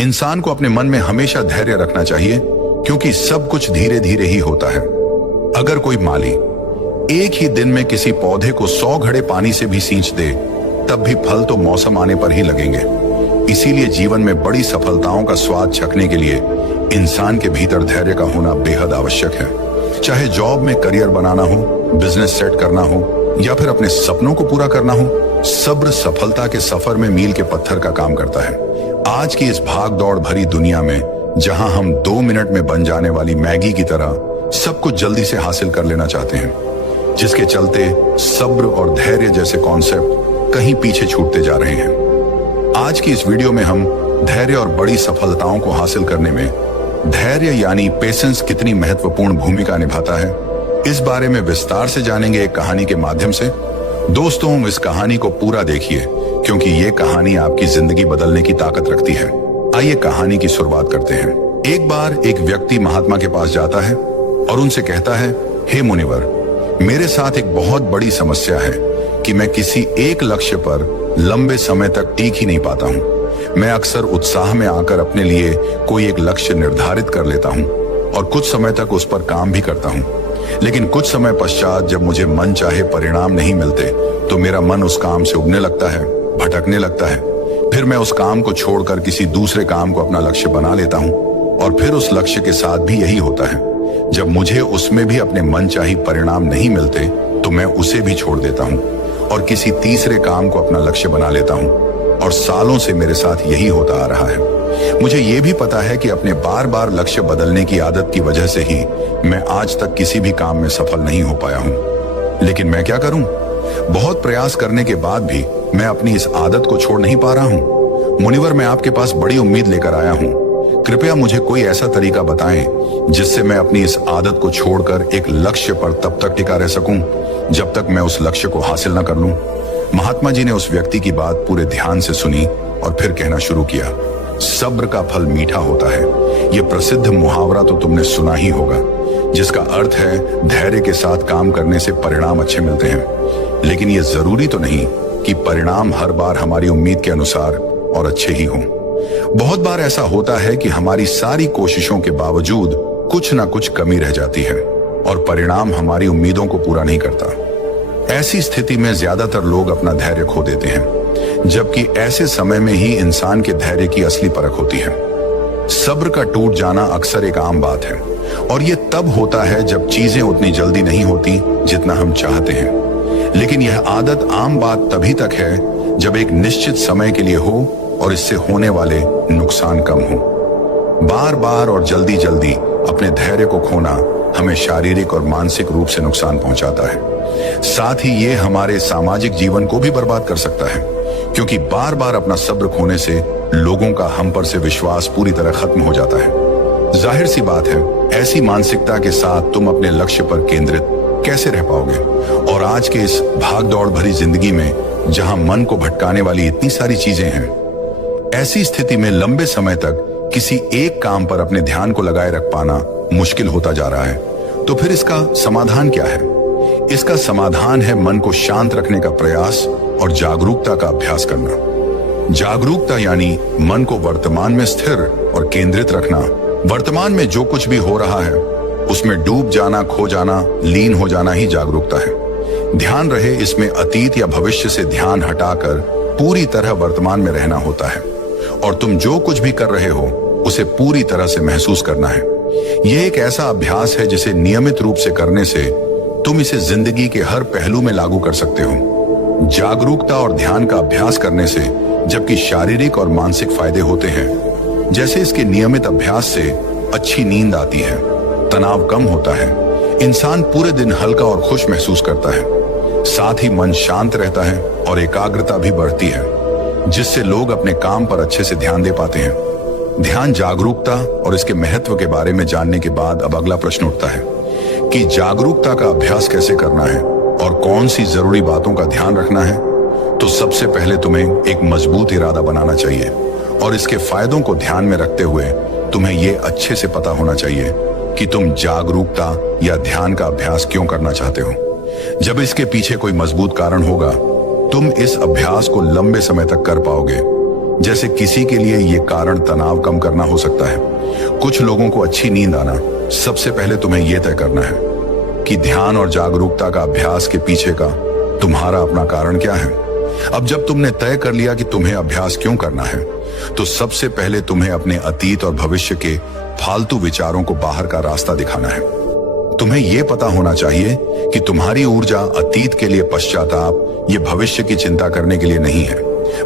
इंसान को अपने मन में हमेशा धैर्य रखना चाहिए, क्योंकि सब कुछ धीरे धीरे ही होता है। अगर कोई माली एक ही दिन में किसी पौधे को 100 घड़े पानी से भी सींच दे, तब भी फल तो मौसम आने पर ही लगेंगे। इसीलिए जीवन में बड़ी सफलताओं का स्वाद चखने के लिए इंसान के भीतर धैर्य का होना बेहद आवश्यक है। चाहे जॉब में करियर बनाना हो, बिजनेस सेट करना हो, या फिर अपने सपनों को पूरा करना हो, सब्र सफलता के सफर में मील के पत्थर का काम करता है। आज की इस भाग दौड़ भरी दुनिया में, जहां हम 2 मिनट में बन जाने वाली मैगी की तरह सब कुछ जल्दी से हासिल कर लेना चाहते हैं, जिसके चलते सब्र और धैर्य जैसे कॉन्सेप्ट कहीं पीछे छूटते जा रहे हैं। आज की इस वीडियो में हम धैर्य और बड़ी सफलताओं को हासिल करने में धैर्य यानी पेशेंस कितनी महत्वपूर्ण भूमिका निभाता है, इस बारे में विस्तार से जानेंगे एक कहानी के माध्यम से। दोस्तों, इस कहानी को पूरा देखिए, क्योंकि ये कहानी आपकी जिंदगी बदलने की ताकत रखती है। आइए कहानी की शुरुआत करते हैं। एक बार एक व्यक्ति महात्मा के पास जाता है और उनसे कहता है, हे मुनिवर, मेरे साथ एक बहुत बड़ी समस्या है कि मैं किसी एक लक्ष्य पर लंबे समय तक टिक ही नहीं पाता हूँ। मैं अक्सर उत्साह में आकर अपने लिए कोई एक लक्ष्य निर्धारित कर लेता हूँ और कुछ समय तक उस पर काम भी करता हूँ, लेकिन कुछ समय पश्चात जब मुझे मन चाहे परिणाम नहीं मिलते तो मेरा मन उस काम से उबने लगता है, भटकने लगता है। फिर मैं उस काम को छोड़कर किसी दूसरे काम को अपना लक्ष्य बना लेता हूँ और फिर उस लक्ष्य के साथ भी यही होता है। जब मुझे उसमें भी अपने मन चाही परिणाम नहीं मिलते तो मैं उसे भी छोड़ देता हूँ और किसी तीसरे काम को अपना लक्ष्य बना लेता हूँ, और सालों से मेरे साथ यही होता आ रहा है। मुझे ये भी पता है कि अपने बार बार लक्ष्य बदलने की आदत की वजह से ही मैं आज तक किसी भी काम में सफल नहीं हो पाया हूँ। लेकिन मैं क्या करूँ? बहुत प्रयास करने के बाद भी मैं अपनी इस आदत को छोड़ नहीं पा रहा हूँ। मुनिवर, मैं आपके पास बड़ी उम्मीद लेकर आया हूँ। कृपया मुझे कोई ऐसा तरीका बताएं जिससे मैं अपनी इस आदत को छोड़कर एक लक्ष्य पर तब तक टिका रह सकूं जब तक मैं उस लक्ष्य को हासिल न कर लूं। महात्मा जी ने उस व्यक्ति की बात पूरे ध्यान से सुनी और फिर कहना शुरू किया, सब्र का फल मीठा होता है। यह प्रसिद्ध मुहावरा तो तुमने सुना ही होगा, जिसका अर्थ है धैर्य के साथ काम करने से परिणाम अच्छे मिलते हैं। लेकिन यह जरूरी तो नहीं कि परिणाम हर बार हमारी उम्मीद के अनुसार और अच्छे ही हों। बहुत बार ऐसा होता है कि हमारी सारी कोशिशों के बावजूद कुछ ना कुछ कमी रह जाती है और परिणाम हमारी उम्मीदों को पूरा नहीं करता। ऐसी स्थिति में ज्यादातर लोग अपना धैर्य खो देते हैं, जबकि ऐसे समय में ही इंसान के धैर्य की असली परख होती है। सब्र का टूट जाना अक्सर एक आम बात है, और ये तब होता है जब चीजें उतनी जल्दी नहीं होती जितना हम चाहते हैं। लेकिन यह आदत आम बात तभी तक है जब एक निश्चित समय के लिए हो और इससे होने वाले नुकसान कम हो। बार बार और जल्दी जल्दी अपने धैर्य को खोना हमें शारीरिक और मानसिक रूप से नुकसान पहुंचाता है। साथ ही ये हमारे सामाजिक जीवन को भी बर्बाद कर सकता है, क्योंकि बार बार अपना सब्र खोने से लोगों का हम पर से विश्वास पूरी तरह खत्म हो जाता है। जाहिर सी बात है, ऐसी मानसिकता के साथ तुम अपने लक्ष्य पर केंद्रित कैसे रह पाओगे? और आज के इस भाग दौड़ भरी जिंदगी में, जहां मन को भटकाने वाली इतनी सारी चीजें हैं, ऐसी स्थिति में लंबे समय तक किसी एक काम पर अपने ध्यान को लगाए रख पाना मुश्किल होता जा रहा है। तो फिर इसका समाधान क्या है? इसका समाधान है मन को शांत रखने का प्रयास और जागरूकता का अभ्यास करना। जागरूकता यानी मन को वर्तमान में स्थिर और केंद्रित रखना। वर्तमान में जो कुछ भी हो रहा है उसमें डूब जाना, खो जाना, लीन हो जाना ही जागरूकता है। ध्यान रहे, इसमें अतीत या भविष्य से ध्यान हटाकर पूरी तरह वर्तमान में रहना होता है, और तुम जो कुछ भी कर रहे हो उसे पूरी तरह से महसूस करना है। यह एक ऐसा अभ्यास है जिसे नियमित रूप से करने से तुम इसे जिंदगी के हर पहलू में लागू कर सकते हो। जागरूकता और ध्यान का अभ्यास करने से जबकि शारीरिक और मानसिक फायदे होते हैं, जैसे इसके नियमित अभ्यास से अच्छी नींद आती है, तनाव कम होता है, इंसान पूरे दिन हल्का और खुश महसूस करता है, साथ ही मन शांत रहता है और एकाग्रता भी बढ़ती है, जिससे लोग अपने काम पर अच्छे से ध्यान दे पाते हैं। ध्यान जागरूकता और इसके महत्व के बारे में जानने के बाद अब अगला प्रश्न उठता है कि जागरूकता का अभ्यास कैसे करना है और कौन सी जरूरी बातों का ध्यान रखना है। तो सबसे पहले तुम्हें एक मजबूत इरादा बनाना चाहिए, और इसके फायदों को ध्यान में रखते हुए तुम्हें यह अच्छे से पता होना चाहिए कि तुम जागरूकता या ध्यान का अभ्यास क्यों करना चाहते हो। जब इसके पीछे कोई मजबूत कारण होगा, तुम इस अभ्यास को लंबे समय तक कर पाओगे। जैसे किसी के लिए ये कारण तनाव कम करना हो सकता है, कुछ लोगों को अच्छी नींद आना। सबसे पहले तुम्हें यह तय करना है कि ध्यान और जागरूकता का अभ्यास के पीछे का तुम्हारा अपना कारण क्या है। अब जब तुमने तय कर लिया कि तुम्हें अभ्यास क्यों करना है, तो सबसे पहले तुम्हें अपने अतीत और भविष्य के फालतू विचारों को बाहर का रास्ता दिखाना है। तुम्हें यह पता होना चाहिए कि तुम्हारी ऊर्जा अतीत के लिए पश्चाताप, ये भविष्य की चिंता करने के लिए नहीं है,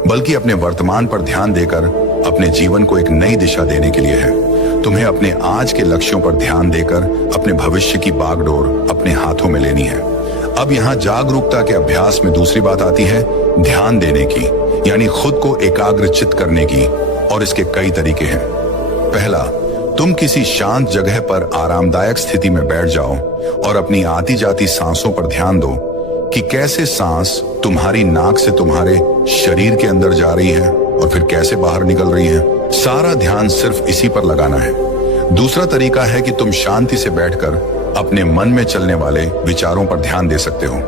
बल्कि अपने वर्तमान पर ध्यान देकर अपने जीवन को एक नई दिशा देने के लिए है। तुम्हें अपने आज के लक्ष्यों पर ध्यान देकर अपने भविष्य की बागडोर अपने हाथों में लेनी है। अब यहाँ जागरूकता के अभ्यास में दूसरी बात आती है ध्यान देने की, यानी खुद को एकाग्रचित करने की, और इसके कई तरीके हैं। पहला, तुम किसी शांत जगह पर आरामदायक स्थिति में बैठ जाओ और अपनी आती जाती सांसों पर ध्यान दो कि कैसे सांस तुम्हारी नाक से तुम्हारे शरीर के अंदर जा रही है और फिर कैसे बाहर निकल रही है। सारा ध्यान सिर्फ इसी पर लगाना है। दूसरा तरीका है कि तुम शांति से बैठकर अपने मन में चलने वाले विचारों पर ध्यान दे सकते हो।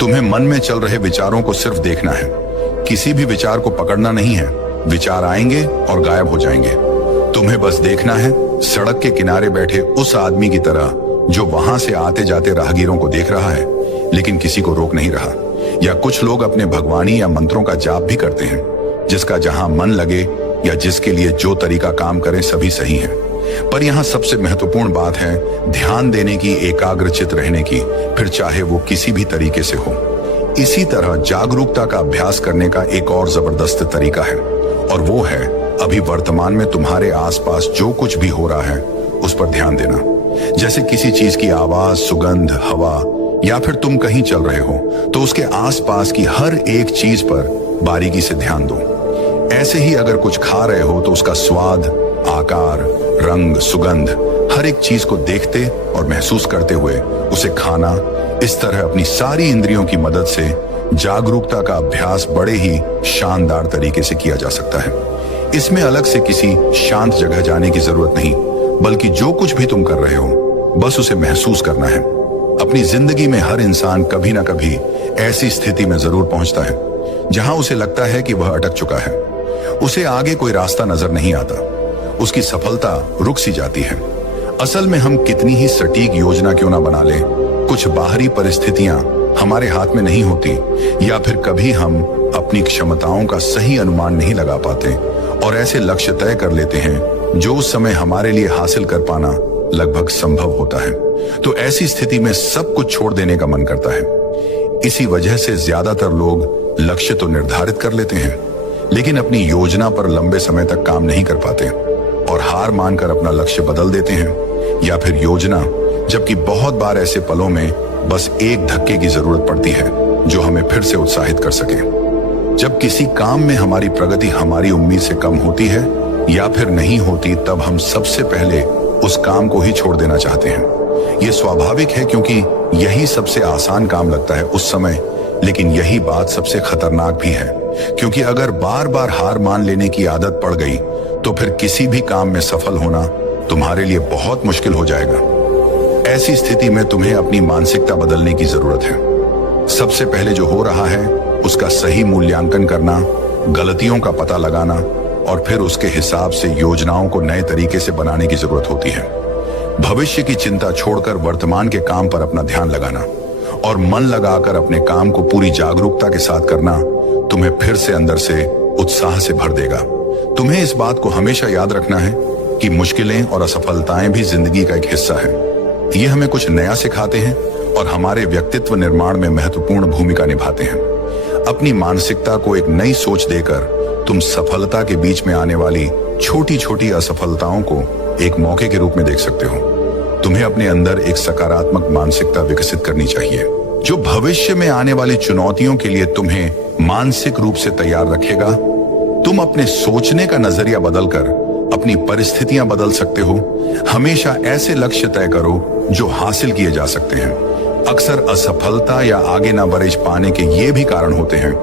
तुम्हें मन में चल रहे विचारों को सिर्फ देखना है, किसी भी विचार को पकड़ना नहीं है। विचार आएंगे और गायब हो जाएंगे। तुम्हें बस देखना है सड़क के किनारे बैठे उस आदमी की तरह जो वहां से आते जाते राहगीरों को देख रहा है लेकिन किसी को रोक नहीं रहा। या कुछ लोग अपने भगवानी या मंत्रों का जाप भी करते हैं, जिसका जहां मन लगे या जिसके लिए जो तरीका काम करे सभी सही है। पर यहाँ सबसे महत्वपूर्ण बात है ध्यान देने की, एकाग्रचित रहने की, फिर चाहे वो किसी भी तरीके से हो। इसी तरह जागरूकता का अभ्यास करने का एक और जबरदस्त तरीका है, और वो है अभी वर्तमान में तुम्हारे आसपास जो कुछ भी हो रहा है उस पर ध्यान देना। जैसे किसी चीज की आवाज, सुगंध, हवा, या फिर तुम कहीं चल रहे हो तो उसके आसपास की हर एक चीज पर बारीकी से ध्यान दो। ऐसे ही अगर कुछ खा रहे हो तो उसका स्वाद, आकार, रंग, सुगंध, हर एक चीज को देखते और महसूस करते हुए उसे खाना। इस तरह अपनी सारी इंद्रियों की मदद से जागरूकता का अभ्यास बड़े ही शानदार तरीके से किया जा सकता है। इसमें अलग से किसी शांत जगह जाने की जरूरत नहीं, बल्कि जो कुछ भी तुम कर रहे हो बस उसे महसूस करना है। अपनी जिंदगी में हर इंसान कभी ना कभी ऐसी स्थिति में जरूर पहुंचता है जहां उसे लगता है कि वह अटक चुका है, उसे आगे कोई रास्ता नजर नहीं आता, उसकी सफलता रुक सी जाती है। असल में हम कितनी ही सटीक योजना क्यों ना बना लें, कुछ बाहरी परिस्थितियां हमारे हाथ में नहीं होती, या फिर कभी हम अपनी क्षमताओं का सही अनुमान नहीं लगा पाते और ऐसे लक्ष्य तय कर लेते हैं जो उस समय हमारे लिए हासिल कर पाना लगभग संभव होता है। तो ऐसी स्थिति में सब कुछ छोड़ देने का मन करता है। इसी वजह से ज्यादातर लोग लक्ष्य तो निर्धारित कर लेते हैं, लेकिन अपनी योजना पर लंबे समय तक काम नहीं कर पाते और हार मानकर अपना लक्ष्य बदल देते हैं, या फिर योजना, जबकि बहुत बार ऐसे पलों में बस एक धक्के की जरूरत पड़ती है जो हमें फिर से उत्साहित कर सके। जब किसी काम में हमारी प्रगति हमारी उम्मीद से कम होती है या फिर नहीं होती, तब हम सबसे पहले उस काम को ही छोड़ देना चाहते हैं। यह स्वाभाविक है क्योंकि यही सबसे आसान काम लगता है उस समय, लेकिन यही बात सबसे खतरनाक भी है, क्योंकि अगर बार बार हार मान लेने की आदत पड़ गई तो फिर किसी भी काम में सफल होना तुम्हारे लिए बहुत मुश्किल हो जाएगा। ऐसी स्थिति में तुम्हें अपनी मानसिकता बदलने की जरूरत है। सबसे पहले जो हो रहा है उसका सही मूल्यांकन करना, गलतियों का पता लगाना और फिर उसके हिसाब से योजनाओं को नए तरीके से बनाने की जरूरत होती है। भविष्य की चिंता छोड़कर वर्तमान के काम पर अपना ध्यान लगाना और मन लगाकर अपने काम को पूरी जागरूकता के साथ करना तुम्हें फिर से अंदर से उत्साह से भर देगा। तुम्हें इस बात को हमेशा याद रखना है कि मुश्किलें और असफलताएं भी जिंदगी का एक हिस्सा है। ये हमें कुछ नया सिखाते हैं और हमारे व्यक्तित्व निर्माण में महत्वपूर्ण भूमिका निभाते हैं। अपनी मानसिकता को एक नई सोच देकर तुम सफलता के बीच में आने वाली छोटी छोटी असफलताओं को एक मौके के रूप में देख सकते हो। तुम्हें अपने अंदर एक सकारात्मक मानसिकता विकसित करनी चाहिए जो भविष्य में आने वाली चुनौतियों के लिए तुम्हें मानसिक रूप से तैयार रखेगा। तुम अपने सोचने का नजरिया बदलकर अपनी परिस्थितियां बदल सकते हो। हमेशा ऐसे लक्ष्य तय करो जो हासिल किए जा सकते हैं। अक्सर असफलता या आगे ना बढ़ पाने के ये भी कारण होते हैं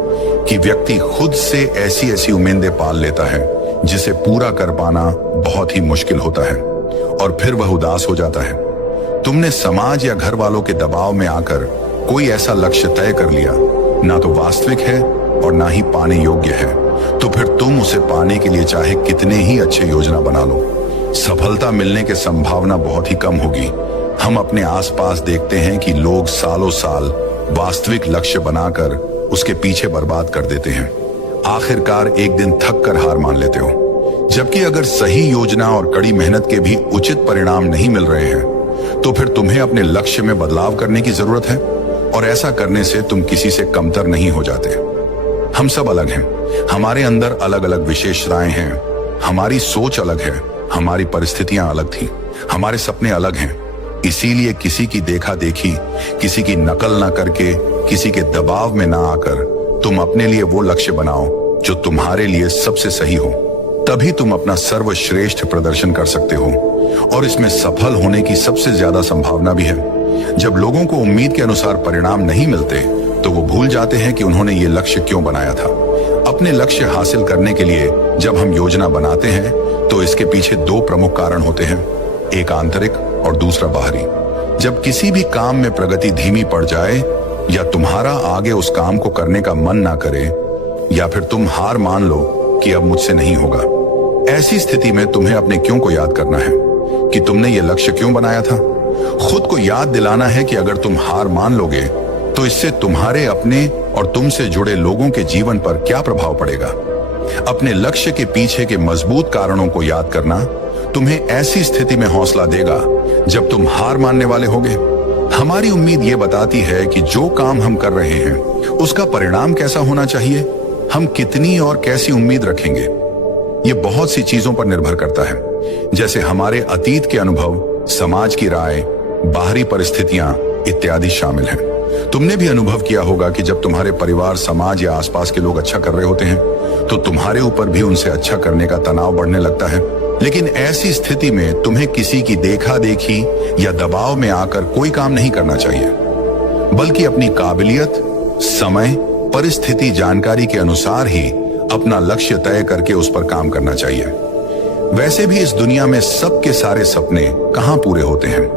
कि व्यक्ति खुद से ऐसी ऐसी उम्मीदें पाल लेता है जिसे पूरा कर पाना बहुत ही मुश्किल होता है और फिर वह उदास हो जाता है। तुमने समाज या घर वालों के दबाव में आकर कोई ऐसा लक्ष्य तय कर लिया, ना तो वास्तविक है और ना ही पाने योग्य है, तो फिर तुम उसे पाने के लिए चाहे कितने ही अच्छे योजना बना लो, सफलता मिलने की संभावना बहुत ही कम होगी। हम अपने आसपास देखते हैं कि लोग सालों साल वास्तविक लक्ष्य बनाकर उसके पीछे बर्बाद कर देते हैं। आखिरकार एक दिन थक कर हार मान लेते हो। जबकि अगर सही योजना और कड़ी मेहनत के भी उचित परिणाम नहीं मिल रहे हैं, तो फिर तुम्हें अपने लक्ष्य में बदलाव करने की जरूरत है, और ऐसा करने से तुम किसी से कमतर नहीं हो जाते। हम सब अलग हैं, हमारे अंदर अलग अलग विशेषताएं हैं, हमारी सोच अलग है, हमारी परिस्थितियां अलग थी, हमारे सपने अलग हैं। इसीलिए किसी की देखा देखी, किसी की नकल ना करके, किसी के दबाव में ना आकर तुम अपने लिए वो लक्ष्य बनाओ जो तुम्हारे लिए सबसे सही हो। तभी तुम अपना सर्वश्रेष्ठ प्रदर्शन कर सकते हो, और इसमें सफल होने की सबसे ज्यादा संभावना भी है। जब लोगों को उम्मीद के अनुसार परिणाम नहीं मिलते, तो वो भूल जाते हैं कि उन्होंने ये लक्ष्य क्यों बनाया था। अपने लक्ष्य हासिल करने के लिए जब हम योजना बनाते हैं, तो इसके पीछे दो प्रमुख कारण होते हैं, एक आंतरिक और दूसरा बाहरी। जब किसी भी काम में प्रगति धीमी पड़ जाए, या तुम्हारा आगे उस काम को करने का मन ना करे, या फिर तुम हार मान लो कि अब मुझसे नहीं होगा, ऐसी स्थिति में तुम्हें अपने क्यों को याद करना है कि तुमने ये लक्ष्य क्यों बनाया था। खुद को याद दिलाना है कि अगर तुम हार मान लोगे, तो इससे तुम्हारे अपने और तुमसे जुड़े लोगों के जीवन पर क्या प्रभाव पड़ेगा। अपने लक्ष्य के पीछे के मजबूत कारणों को याद करना तुम्हें ऐसी स्थिति में हौसला देगा जब तुम हार मानने वाले होगे। हमारी उम्मीद ये बताती है कि जो काम हम कर रहे हैं, उसका परिणाम कैसा होना चाहिए, हम कितनी और कैसी उम्मीद रखेंगे। ये बहुत सी चीजों पर निर्भर करता है, जैसे हमारे अतीत के अनुभव, समाज की राय, बाहरी परिस्थितियां इत्यादि शामिल हैं। तुमने भी अनुभव किया होगा कि जब तुम्हारे परिवार, समाज या आसपास के लोग अच्छा कर रहे होते हैं, तो तुम्हारे ऊपर भी उनसे अच्छा करने का तनाव बढ़ने लगता है। लेकिन ऐसी स्थिति में तुम्हें किसी की देखा देखी या दबाव में आकर कोई काम नहीं करना चाहिए, बल्कि अपनी काबिलियत, समय, परिस्थिति, जानकारी के अनुसार ही अपना लक्ष्य तय करके उस पर काम करना चाहिए। वैसे भी इस दुनिया में सबके सारे सपने कहां पूरे होते हैं,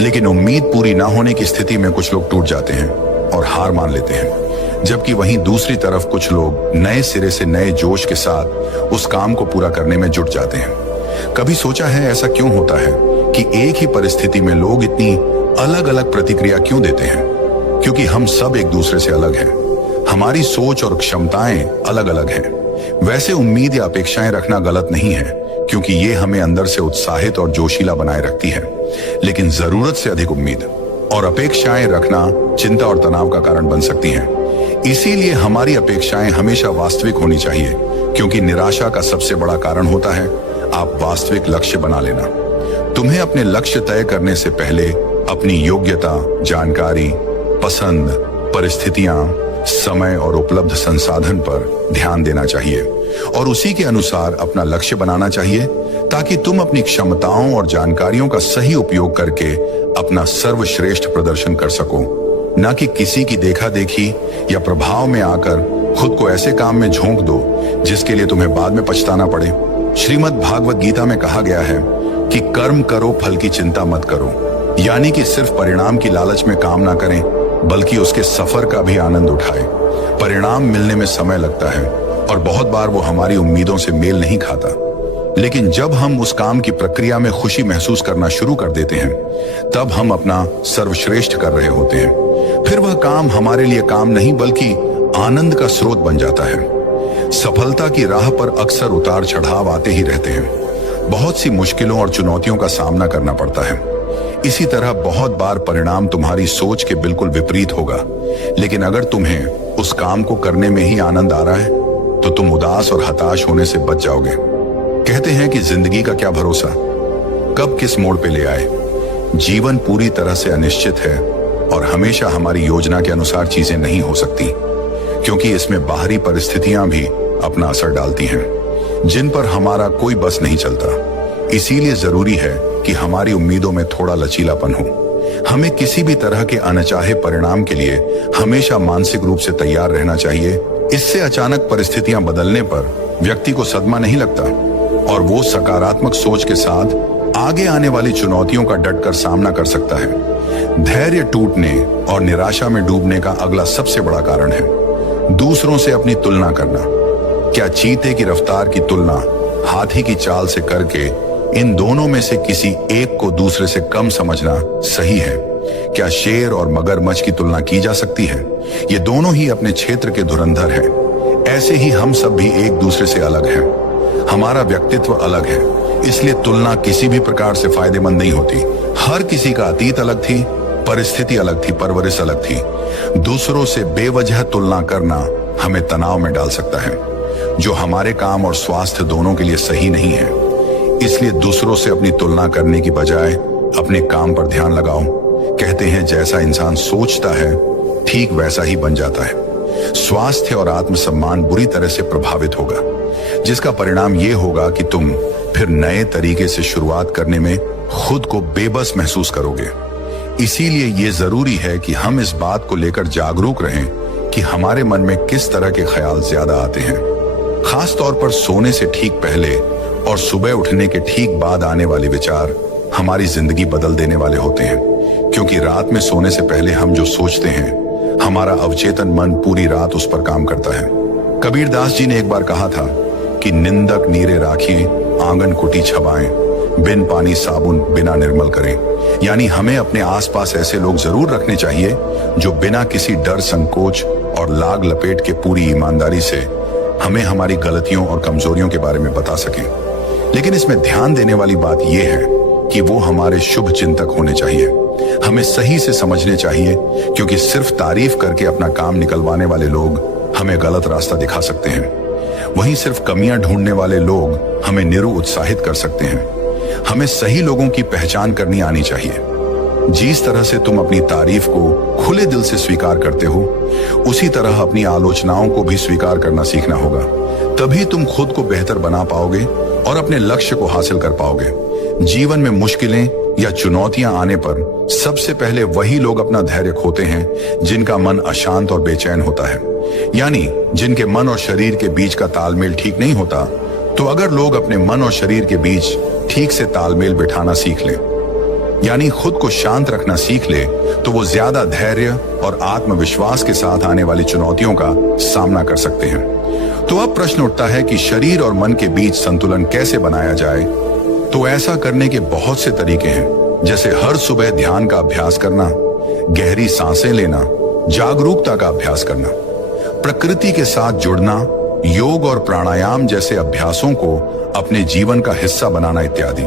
लेकिन उम्मीद पूरी ना होने की स्थिति में कुछ लोग टूट जाते हैं और हार मान लेते हैं, जबकि वहीं दूसरी तरफ कुछ लोग नए सिरे से नए जोश के साथ उस काम को पूरा करने में जुट जाते हैं। कभी सोचा है ऐसा क्यों होता है कि एक ही परिस्थिति में लोग इतनी अलग अलग प्रतिक्रिया क्यों देते हैं? क्योंकि हम सब एक दूसरे से अलग हैं, हमारी सोच और क्षमताएं अलग अलग हैं। वैसे उम्मीद या अपेक्षाएं रखना गलत नहीं है, क्योंकि ये हमें अंदर से उत्साहित और जोशीला बनाए रखती है। लेकिन जरूरत से अधिक उम्मीद और अपेक्षाएं रखना चिंता और तनाव का कारण बन सकती हैं। इसीलिए हमारी अपेक्षाएं हमेशा वास्तविक होनी चाहिए, क्योंकि निराशा का सबसे बड़ा कारण होता है आप वास्तविक लक्ष्य बना लेना। तुम्हें अपने लक्ष्य तय करने से पहले अपनी योग्यता, जानकारी, पसंद, परिस्थितियां, समय और उपलब्ध संसाधन पर ध्यान देना चाहिए, और उसी के अनुसार अपना लक्ष्य बनाना चाहिए, ताकि तुम अपनी क्षमताओं और जानकारियों का सही उपयोग करके अपना सर्वश्रेष्ठ प्रदर्शन कर सको, न कि किसी की देखा देखी या प्रभाव में आकर खुद को ऐसे काम में झोंक दो जिसके लिए तुम्हें बाद में पछताना पड़े। श्रीमद् भागवत गीता में कहा गया है कि कर्म करो, फल की चिंता मत करो, यानी कि सिर्फ परिणाम की लालच में काम ना करें, बल्कि उसके सफर का भी आनंद उठाएं। परिणाम मिलने में समय लगता है, और बहुत बार वो हमारी उम्मीदों से मेल नहीं खाता, लेकिन जब हम उस काम की प्रक्रिया में खुशी महसूस करना शुरू कर देते हैं, तब हम अपना सर्वश्रेष्ठ कर रहे होते हैं। फिर वह काम हमारे लिए काम नहीं, बल्कि आनंद का स्रोत बन जाता है। सफलता की राह पर अक्सर उतार चढ़ाव आते ही रहते हैं। बहुत सी मुश्किलों और चुनौतियों का सामना करना पड़ता है। इसी तरह बहुत बार परिणाम तुम्हारी सोच के बिल्कुल विपरीत होगा, लेकिन अगर तुम्हें उस काम को करने में ही आनंद आ रहा है, तो तुम उदास और हताश होने से बच जाओगे। कहते हैं कि जिंदगी का क्या भरोसा, कब किस मोड़ पे ले आए। जीवन पूरी तरह से अनिश्चित है, और हमेशा हमारी योजना के अनुसार चीजें नहीं हो सकती, क्योंकि इसमें बाहरी परिस्थितियां भी अपना असर डालती हैं, जिन पर हमारा कोई बस नहीं चलता। इसीलिए जरूरी है कि हमारी उम्मीदों में थोड़ा लचीलापन हो। हमें किसी भी तरह के अनचाहे परिणाम के लिए हमेशा मानसिक रूप से तैयार रहना चाहिए। इससे अचानक परिस्थितियां बदलने पर व्यक्ति को सदमा नहीं लगता, और वो सकारात्मक सोच के साथ आगे आने वाली चुनौतियों का डटकर सामना कर सकता है। धैर्य टूटने और निराशा में डूबने का अगला सबसे बड़ा कारण है दूसरों से अपनी तुलना करना। क्या चीते की रफ्तार की तुलना हाथी की चाल से करके इन दोनों में से किसी एक को दूसरे से कम समझना सही है? क्या शेर और मगरमच्छ की तुलना की जा सकती है? ये दोनों ही अपने क्षेत्र के धुरंधर हैं। ऐसे ही हम सब भी एक दूसरे से अलग हैं। हमारा व्यक्तित्व अलग है, इसलिए तुलना किसी भी प्रकार से फायदेमंद नहीं होती। हर किसी का अतीत अलग थी, परिस्थिति अलग थी, परवरिश अलग थी। दूसरों से बेवजह तुलना करना हमें तनाव में डाल सकता है, जो हमारे काम और स्वास्थ्य दोनों के लिए सही नहीं है। इसलिए दूसरों से अपनी तुलना करने की बजाय अपने काम पर ध्यान लगाओ। कहते हैं जैसा इंसान सोचता है ठीक वैसा ही बन जाता है। स्वास्थ्य और आत्मसम्मान बुरी तरह से प्रभावित होगा, जिसका परिणाम यह होगा कि तुम फिर नए तरीके से शुरुआत करने में खुद को बेबस महसूस करोगे। इसीलिए यह जरूरी है कि हम इस बात को लेकर जागरूक रहें कि हमारे मन में किस तरह के ख्याल ज्यादा आते हैं। खास तौर पर सोने से ठीक पहले और सुबह उठने के ठीक बाद आने वाले विचार हमारी जिंदगी बदल देने वाले होते हैं, क्योंकि रात में सोने से पहले हम जो सोचते हैं हमारा अवचेतन मन पूरी रात उस पर काम करता है। कबीर दास जी ने एक बार कहा था कि निंदक नीरे राखिए, आंगन कुटी छबाएं, बिन पानी साबुन बिना निर्मल करें। यानी हमें अपने आसपास ऐसे लोग जरूर रखने चाहिए जो बिना किसी डर, संकोच और लाग लपेट के पूरी ईमानदारी से हमें हमारी गलतियों और कमजोरियों के बारे में बता सकें। लेकिन इसमें ध्यान देने वाली बात यह है कि वो हमारे शुभ चिंतक होने चाहिए, हमें सही से समझने चाहिए, क्योंकि सिर्फ तारीफ करके अपना काम निकलवाने वाले लोग हमें गलत रास्ता दिखा सकते हैं। वहीं सिर्फ कमियां ढूंढने वाले लोग हमें निरुत्साहित कर सकते हैं। हमें सही लोगों की पहचान करनी आनी चाहिए। जिस तरह से तुम अपनी तारीफ को खुले दिल से स्वीकार करते हो, उसी तरह अपनी आलोचनाओं को भी स्वीकार करना सीखना होगा। तभी तुम खुद को बेहतर बना पाओगे और अपने लक्ष्य को हासिल कर पाओगे। जीवन में मुश्किलें या चुनौतियां आने पर सबसे पहले वही लोग अपना धैर्य खोते हैं जिनका मन अशांत और बेचैन होता है, यानी जिनके मन और शरीर के बीच का तालमेल ठीक नहीं होता। तो अगर लोग अपने मन और शरीर के बीच ठीक से तालमेल बिठाना सीख लें, यानी खुद को शांत रखना सीख ले, तो वो ज्यादा धैर्य और आत्मविश्वास के साथ आने वाली चुनौतियों का सामना कर सकते हैं। तो अब प्रश्न उठता है कि शरीर और मन के बीच संतुलन कैसे बनाया जाए? तो ऐसा करने के बहुत से तरीके हैं, जैसे हर सुबह ध्यान का अभ्यास करना, गहरी सांसें लेना, जागरूकता का अभ्यास करना, प्रकृति के साथ जुड़ना, योग और प्राणायाम जैसे अभ्यासों को अपने जीवन का हिस्सा बनाना इत्यादि।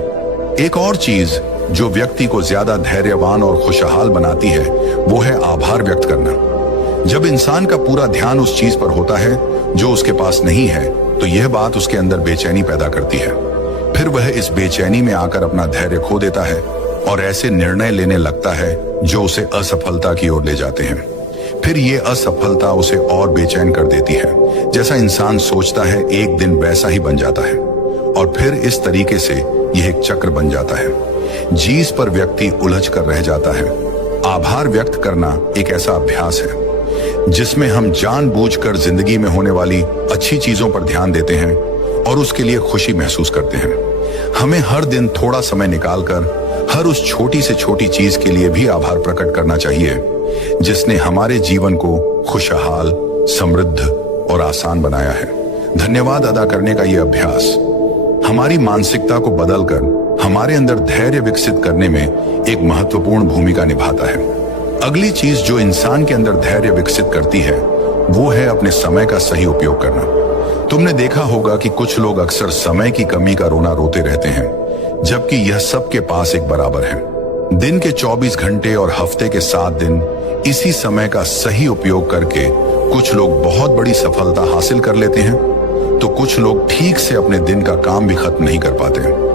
एक और चीज जो व्यक्ति को ज्यादा धैर्यवान और खुशहाल बनाती है, वो है आभार व्यक्त करना। जब इंसान का पूरा ध्यान उस चीज पर होता है जो उसके पास नहीं है, तो यह बात उसके अंदर बेचैनी पैदा करती है। फिर वह इस बेचैनी में आकर अपना धैर्य खो देता है और ऐसे निर्णय लेने लगता है जो उसे असफलता की ओर ले जाते हैं। फिर ये असफलता उसे और बेचैन कर देती है। जैसा इंसान सोचता है एक दिन वैसा ही बन जाता है, और फिर इस तरीके से यह एक चक्र बन जाता है जिस पर व्यक्ति उलझ कर रह जाता है। आभार व्यक्त करना एक ऐसा अभ्यास है जिसमें हम जानबूझकर जिंदगी में होने वाली अच्छी चीजों पर ध्यान देते हैं और उसके लिए खुशी महसूस करते हैं। हमें हर दिन थोड़ा समय निकालकर हर उस छोटी से छोटी चीज के लिए भी आभार प्रकट करना चाहिए जिसने हमारे जीवन को खुशहाल, समृद्ध और आसान बनाया है। धन्यवाद अदा करने का यह अभ्यास हमारी मानसिकता को बदलकर हमारे अंदर धैर्य विकसित करने में एक महत्वपूर्ण भूमिका निभाता है। अगली चीज जो इंसान के अंदर धैर्य विकसित करती है, वो है अपने समय का सही उपयोग करना। तुमने देखा होगा कि कुछ लोग अक्सर समय की कमी का रोना रोते रहते हैं, जबकि यह सबके पास एक बराबर है। दिन के 24 घंटे और हफ्ते के 7 दिन इसी समय का सही उपयोग करके कुछ लोग बहुत बड़ी सफलता हासिल कर लेते हैं, तो कुछ लोग ठीक से अपने दिन का काम भी खत्म नहीं कर पाते।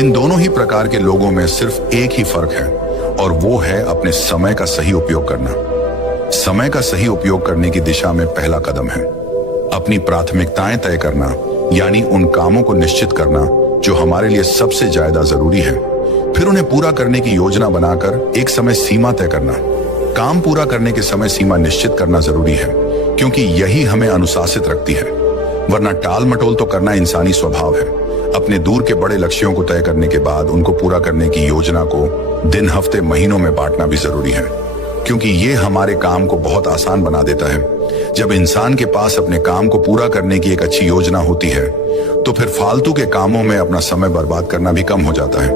इन दोनों ही प्रकार के लोगों में सिर्फ एक ही फर्क है, और वो है अपने समय का सही उपयोग करना। समय का सही उपयोग करने की दिशा में पहला कदम है अपनी प्राथमिकताएं तय करना, यानी उन कामों को निश्चित करना जो हमारे लिए सबसे ज्यादा जरूरी है। फिर उन्हें पूरा करने की योजना बनाकर एक समय सीमा तय करना। काम पूरा करने के समय सीमा निश्चित करना जरूरी है, क्योंकि यही हमें अनुशासित रखती है, वरना टाल मटोल तो करना इंसानी स्वभाव है। अपने दूर के बड़े लक्ष्यों को तय करने के बाद उनको पूरा करने की योजना को दिन, हफ्ते, महीनों में बांटना भी जरूरी है। क्योंकि ये हमारे काम को बहुत आसान बना देता है। जब इंसान के पास अपने काम को पूरा करने की एक अच्छी योजना होती है तो फिर फालतू के कामों में अपना समय बर्बाद करना भी कम हो जाता है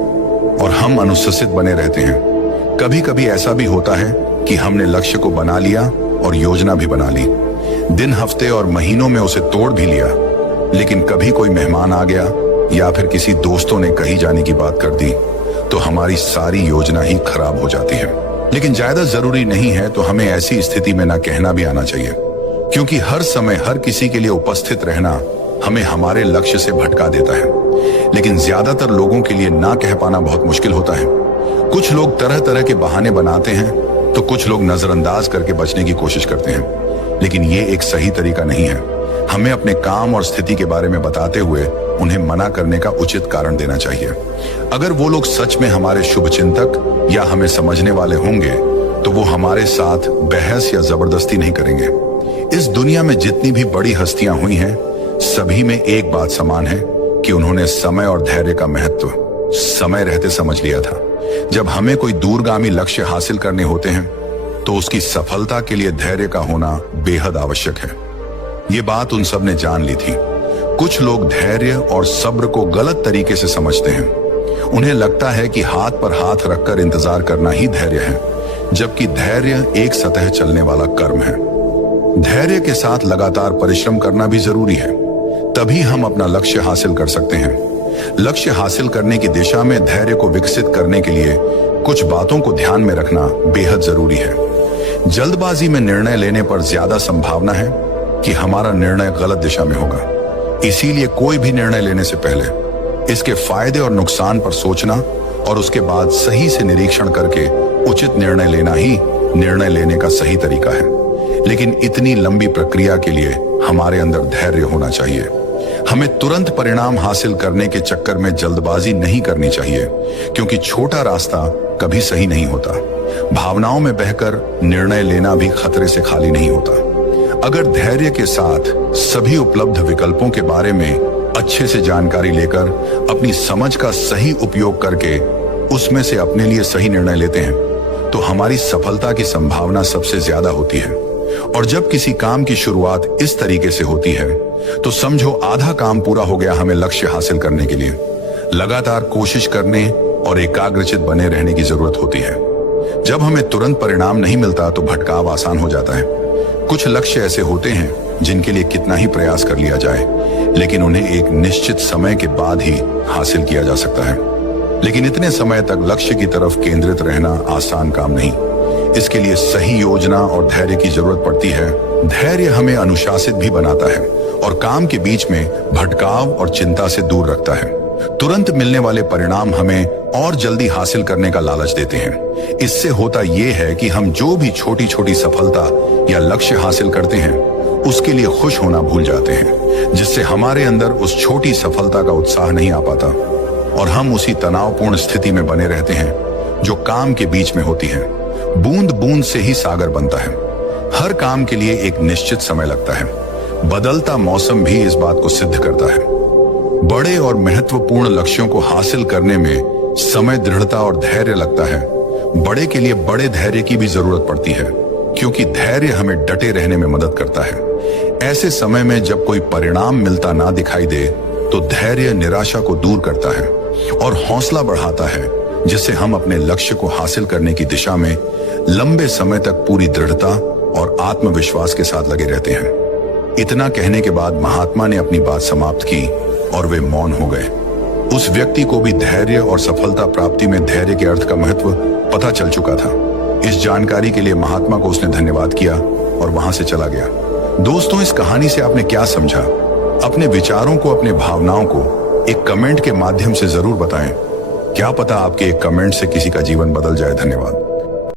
और हम अनुशासित बने रहते हैं। कभी कभी ऐसा भी होता है कि हमने लक्ष्य को बना लिया और योजना भी बना ली, दिन हफ्ते और महीनों में उसे तोड़ भी लिया, लेकिन कभी कोई मेहमान आ गया या फिर किसी दोस्तों ने कहीं जाने की बात कर दी तो हमारी सारी योजना ही खराब हो जाती है। लेकिन ज्यादा जरूरी नहीं है तो हमें ऐसी स्थिति में ना कहना भी आना चाहिए, क्योंकि हर समय हर किसी के लिए उपस्थित रहना हमें हमारे लक्ष्य से भटका देता है। लेकिन ज्यादातर लोगों के लिए ना कह पाना बहुत मुश्किल होता है। कुछ लोग तरह तरह के बहाने बनाते हैं तो कुछ लोग नजरअंदाज करके बचने की कोशिश करते हैं, लेकिन ये एक सही तरीका नहीं है। हमें अपने काम और स्थिति के बारे में बताते हुए उन्हें मना करने का उचित कारण देना चाहिए। अगर वो लोग सच में हमारे शुभचिंतक या हमें समझने वाले होंगे तो वो हमारे साथ बहस या जबरदस्ती नहीं करेंगे। इस दुनिया में जितनी भी बड़ी हस्तियां हुई हैं, सभी में एक बात समान है कि उन्होंने समय और धैर्य का महत्व समय रहते समझ लिया था। जब हमें कोई दूरगामी लक्ष्य हासिल करने होते हैं तो उसकी सफलता के लिए धैर्य का होना बेहद आवश्यक है। ये बात उन सब ने जान ली थी। कुछ लोग धैर्य और सब्र को गलत तरीके से समझते हैं। उन्हें लगता है कि हाथ पर हाथ रखकर इंतजार करना ही धैर्य है, जबकि धैर्य एक सतह चलने वाला कर्म है। धैर्य के साथ लगातार परिश्रम करना भी जरूरी है, तभी हम अपना लक्ष्य हासिल कर सकते हैं। लक्ष्य हासिल करने की दिशा में धैर्य को विकसित करने के लिए कुछ बातों को ध्यान में रखना बेहद जरूरी है। जल्दबाजी में निर्णय लेने पर ज्यादा संभावना है कि हमारा निर्णय गलत दिशा में होगा। इसीलिए कोई भी निर्णय लेने से पहले इसके फायदे और नुकसान पर सोचना और उसके बाद सही से निरीक्षण करके उचित निर्णय लेना ही निर्णय लेने का सही तरीका है। लेकिन इतनी लंबी प्रक्रिया के लिए हमारे अंदर धैर्य होना चाहिए। हमें तुरंत परिणाम हासिल करने के चक्कर में जल्दबाजी नहीं करनी चाहिए, क्योंकि छोटा रास्ता कभी सही नहीं होता। भावनाओं में बहकर निर्णय लेना भी खतरे से खाली नहीं होता। अगर धैर्य के साथ सभी उपलब्ध विकल्पों के बारे में अच्छे से जानकारी लेकर अपनी समझ का सही उपयोग करके उसमें से अपने लिए सही निर्णय लेते हैं तो हमारी सफलता की संभावना सबसे ज्यादा होती है। और जब किसी काम की शुरुआत इस तरीके से होती है तो समझो आधा काम पूरा हो गया। हमें लक्ष्य हासिल करने के लिए लगातार कोशिश करने और एकाग्रचित बने रहने की जरूरत होती है। जब हमें तुरंत परिणाम नहीं मिलता तो भटकाव आसान हो जाता है। कुछ लक्ष्य ऐसे होते हैं जिनके लिए कितना ही प्रयास कर लिया जाए, लेकिन उन्हें एक निश्चित समय के बाद ही हासिल किया जा सकता है। लेकिन इतने समय तक लक्ष्य की तरफ केंद्रित रहना आसान काम नहीं। इसके लिए सही योजना और धैर्य की जरूरत पड़ती है। धैर्य हमें अनुशासित भी बनाता है और काम के बीच में भटकाव और चिंता से दूर रखता है। तुरंत मिलने वाले परिणाम हमें और जल्दी हासिल करने का लालच देते हैं। इससे होता यह है कि हम जो भी छोटी छोटी सफलता या लक्ष्य हासिल करते हैं उसके लिए खुश होना भूल जाते हैं, जिससे हमारे अंदर उस छोटी सफलता का उत्साह नहीं आ पाता और हम उसी तनावपूर्ण स्थिति में बने रहते हैं जो काम के बीच में होती है। बूंद बूंद से ही सागर बनता है। हर काम के लिए एक निश्चित समय लगता है। बदलता मौसम भी इस बात को सिद्ध करता है। बड़े और महत्वपूर्ण लक्ष्यों को हासिल करने में समय, दृढ़ता और धैर्य लगता है। बड़े के लिए बड़े धैर्य की भी जरूरत पड़ती है, क्योंकि धैर्य हमें डटे रहने में मदद करता है। ऐसे समय में जब कोई परिणाम मिलता ना दिखाई दे तो धैर्य निराशा को दूर करता है और हौसला बढ़ाता है, जिससे हम अपने लक्ष्य को हासिल करने की दिशा में लंबे समय तक पूरी दृढ़ता और आत्मविश्वास के साथ लगे रहते हैं। इतना कहने के बाद महात्मा ने अपनी बात समाप्त की और वे मौन हो गए। उस व्यक्ति को भी धैर्य और सफलता प्राप्ति में धैर्य के अर्थ का महत्व पता चल चुका था। इस जानकारी के लिए महात्मा को उसने धन्यवाद किया और वहां से चला गया। दोस्तों, इस कहानी से आपने क्या समझा? अपने विचारों को, अपने भावनाओं को एक कमेंट के माध्यम से जरूर बताएं। क्या पता आपके एक कमेंट से किसी का जीवन बदल जाए। धन्यवाद।